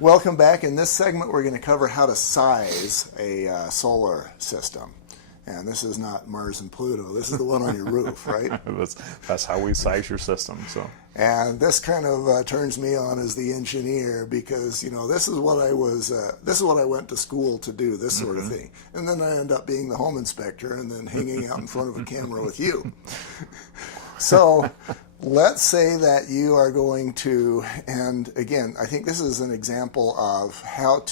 Welcome back. In this segment, we're going to cover how to size a solar system. And this is not Mars and Pluto. This is the one on your roof, right? That's how we size your system. So, and this kind of turns me on as the engineer because this is what I was. This is what I went to school to do. This sort of thing. And then I end up being the home inspector and then hanging out in front of a camera with you. So. Let's say that you are going to, and again, I think this is an example of how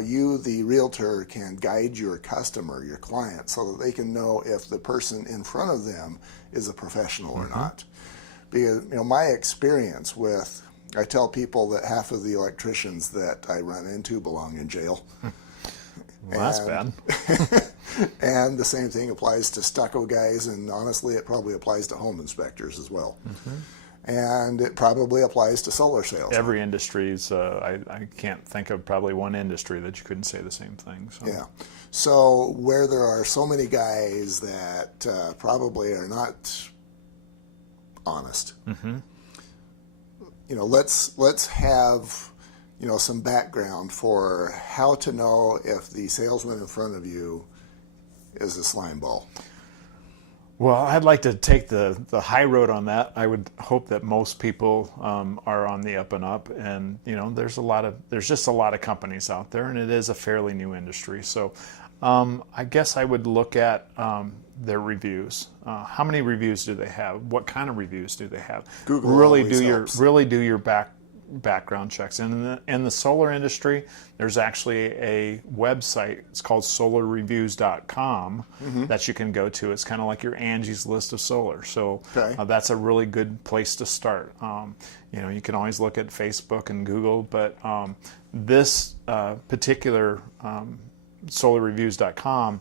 you, the realtor, can guide your customer, your client, so that they can know if the person in front of them is a professional or not. Because my experience with, I tell people that half of the electricians that I run into belong in jail. Well, that's bad. And the same thing applies to stucco guys, and honestly, it probably applies to home inspectors as well. And it probably applies to solar sales. Every industry's, I can't think of probably one industry that you couldn't say the same thing. So. Yeah. So where there are so many guys that probably are not honest, let's have some background for how to know if the salesman in front of you is a slime ball. Well, I'd like to take the high road on that. I would hope that most people are on the up and up, and there's just a lot of companies out there, and it is a fairly new industry. So, I guess I would look at their reviews. How many reviews do they have? What kind of reviews do they have? Google really helps. do your background checks. And in the solar industry, there's actually a website. It's called solarreviews.com that you can go to. It's kind of like your Angie's List of solar. So that's a really good place to start. You can always look at Facebook and Google, but this particular solarreviews.com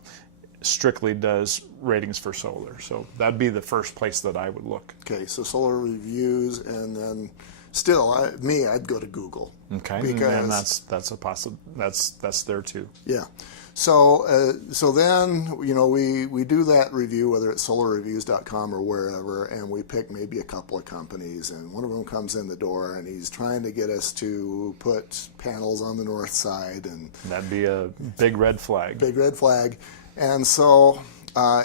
strictly does ratings for solar. So that'd be the first place that I would look. Okay, so solar reviews, and then still, I'd go to Google. Okay, because and that's there too. Yeah, so then we do that review, whether it's solarreviews.com or wherever, and we pick maybe a couple of companies, and one of them comes in the door and he's trying to get us to put panels on the north side, and that'd be a big red flag. Big red flag, and so.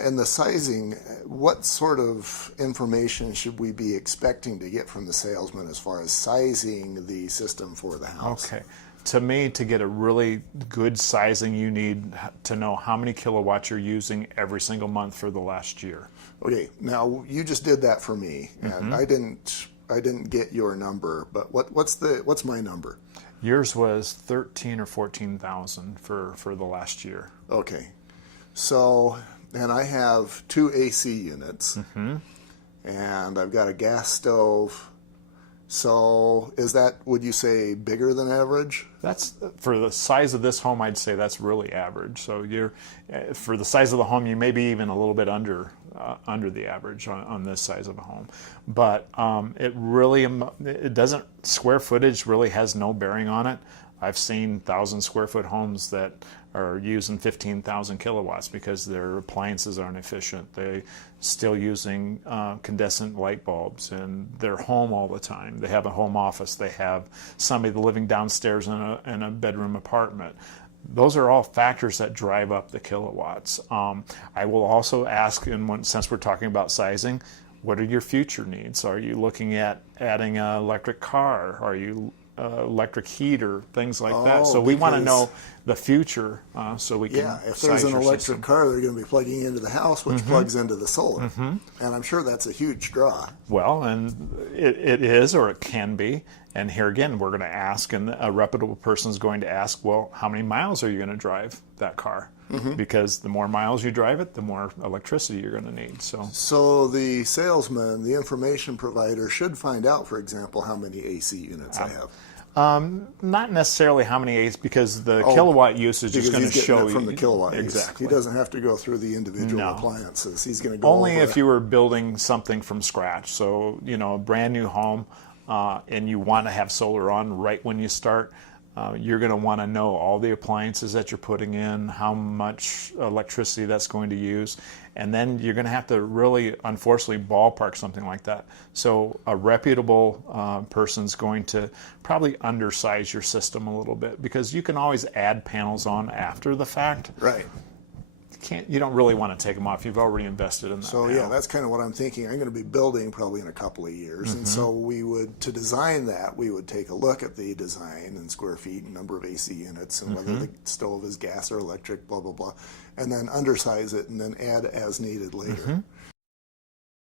In the sizing, what sort of information should we be expecting to get from the salesman as far as sizing the system for the house? Okay. To me, to get a really good sizing, you need to know how many kilowatts you're using every single month for the last year. Okay. Now, you just did that for me, and I didn't get your number, but what's my number? Yours was 13 or 14,000 for the last year. Okay. So... And I have 2 AC units, and I've got a gas stove. So is that, would you say, bigger than average? That's, for the size of this home, I'd say that's really average. So for the size of the home, you may be even a little bit under the average on this size of a home. But it doesn't, square footage really has no bearing on it. I've seen 1,000 square foot homes that are using 15,000 kilowatts because their appliances aren't efficient. They're still using incandescent light bulbs, and they're home all the time. They have a home office. They have somebody living downstairs in a bedroom apartment. Those are all factors that drive up the kilowatts. I will also ask, since we're talking about sizing, what are your future needs? Are you looking at adding an electric car? Are you electric heater, things like that. So we want to know the future so we can if there's an electric car, they're going to be plugging into the house, which plugs into the solar. And I'm sure that's a huge draw. Well, and it is, or it can be. And here again, we're going to ask, and a reputable person is going to ask, well, how many miles are you going to drive that car? Because the more miles you drive it, the more electricity you're going to need. So the salesman, the information provider, should find out, for example, how many AC units I have. Not necessarily how many AC, because the kilowatt usage is going to show you from the kilowatt use. Exactly. He doesn't have to go through the individual appliances. He's going to go only if you were building something from scratch. So a brand new home, and you want to have solar on right when you start. You're going to want to know all the appliances that you're putting in, how much electricity that's going to use, and then you're going to have to really, unfortunately, ballpark something like that. So a reputable person's going to probably undersize your system a little bit, because you can always add panels on after the fact. Right. You don't really want to take them off. You've already invested in that So panel. yeah, that's kind of what I'm thinking. I'm going to be building probably in a couple of years, and so we would, to design that, we would take a look at the design and square feet and number of AC units and whether the stove is gas or electric, blah blah blah, and then undersize it and then add as needed later.